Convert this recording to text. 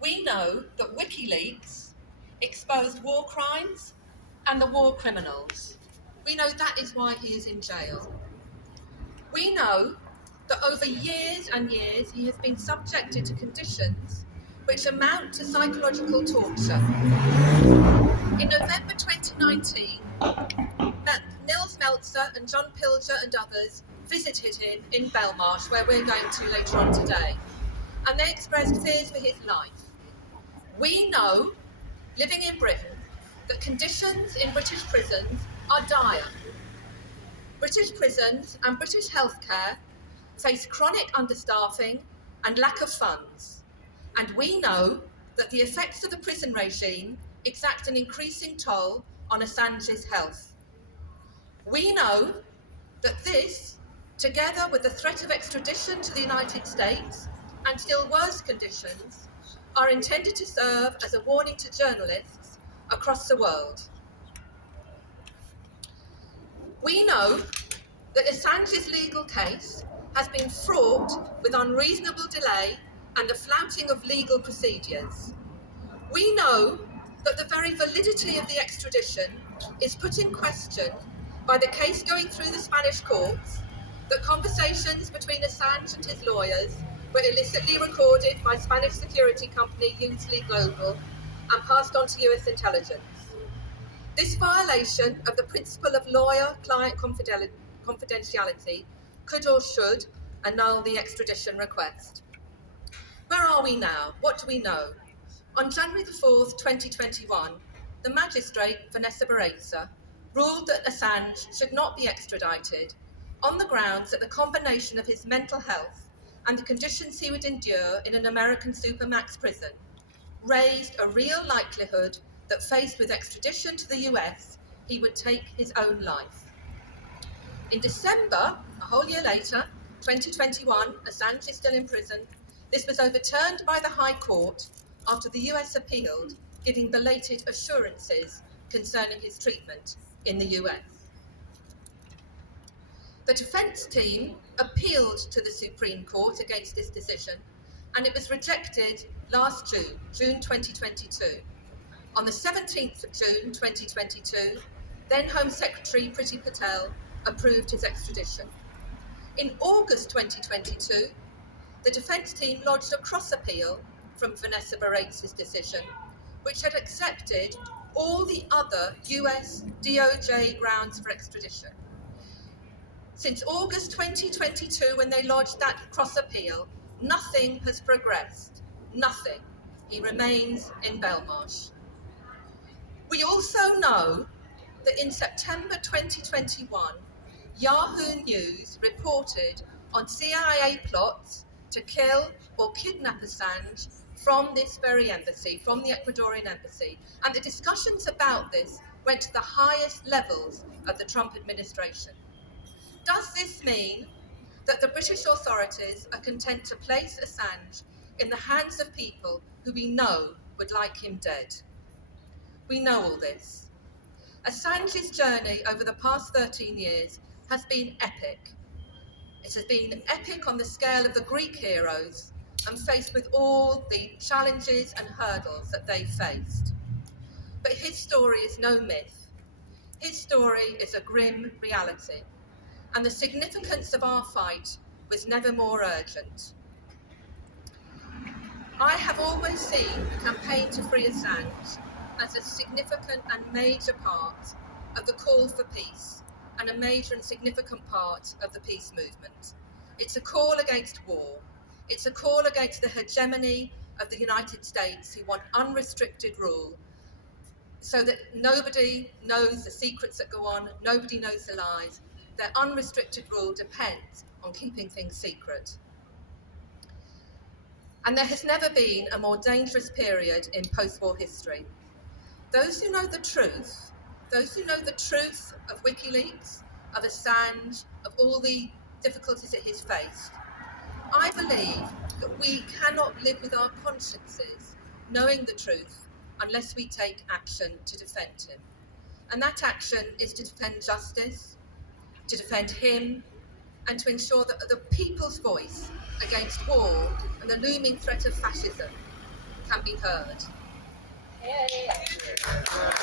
We know that WikiLeaks exposed war crimes and the war criminals. We know that is why he is in jail. We know that over years and years he has been subjected to conditions which amount to psychological torture. In November 2019, Nils Meltzer and John Pilger and others visited him in Belmarsh, where we're going to later on today, and they expressed fears for his life. We know, living in Britain, that conditions in British prisons are dire. British prisons and British healthcare face chronic understaffing and lack of funds. And we know that the effects of the prison regime exact an increasing toll on Assange's health. We know that this, together with the threat of extradition to the United States and still worse conditions, are intended to serve as a warning to journalists across the world. We know that Assange's legal case has been fraught with unreasonable delay and the flouting of legal procedures. We know that the very validity of the extradition is put in question by the case going through the Spanish courts, that conversations between Assange and his lawyers were illicitly recorded by Spanish security company Usley Global and passed on to US intelligence. This violation of the principle of lawyer-client confidentiality could or should annul the extradition request. Where are we now? What do we know? On January the 4th, 2021, the magistrate, Vanessa Barreza, ruled that Assange should not be extradited on the grounds that the combination of his mental health and the conditions he would endure in an American supermax prison raised a real likelihood that faced with extradition to the US, he would take his own life. In December, a whole year later, 2021, Assange is still in prison. This was overturned by the High Court after the US appealed, giving belated assurances concerning his treatment in the US. The defence team appealed to the Supreme Court against this decision, and it was rejected last June 2022. On the 17th of June 2022, then Home Secretary Priti Patel approved his extradition. In August 2022, the defence team lodged a cross-appeal from Vanessa Barreza's decision, which had accepted all the other US DOJ grounds for extradition. Since August 2022, when they lodged that cross-appeal, nothing has progressed. Nothing. He remains in Belmarsh. We also know that in September 2021, Yahoo News reported on CIA plots to kill or kidnap Assange from this very embassy, from the Ecuadorian Embassy. And the discussions about this went to the highest levels of the Trump administration. Does this mean that the British authorities are content to place Assange in the hands of people who we know would like him dead? We know all this. Assange's journey over the past 13 years has been epic. It has been epic on the scale of the Greek heroes and faced with all the challenges and hurdles that they faced. But his story is no myth. His story is a grim reality, and the significance of our fight was never more urgent. I have always seen the campaign to free Assange as a significant and major part of the call for peace, and a major and significant part of the peace movement. It's a call against war. It's a call against the hegemony of the United States, who want unrestricted rule, so that nobody knows the secrets that go on, nobody knows the lies. Their unrestricted rule depends on keeping things secret. And there has never been a more dangerous period in post-war history. Those who know the truth of WikiLeaks, of Assange, of all the difficulties that he's faced, I believe that we cannot live with our consciences knowing the truth unless we take action to defend him. And that action is to defend justice, to defend him, and to ensure that the people's voice against war and the looming threat of fascism can be heard. Yay.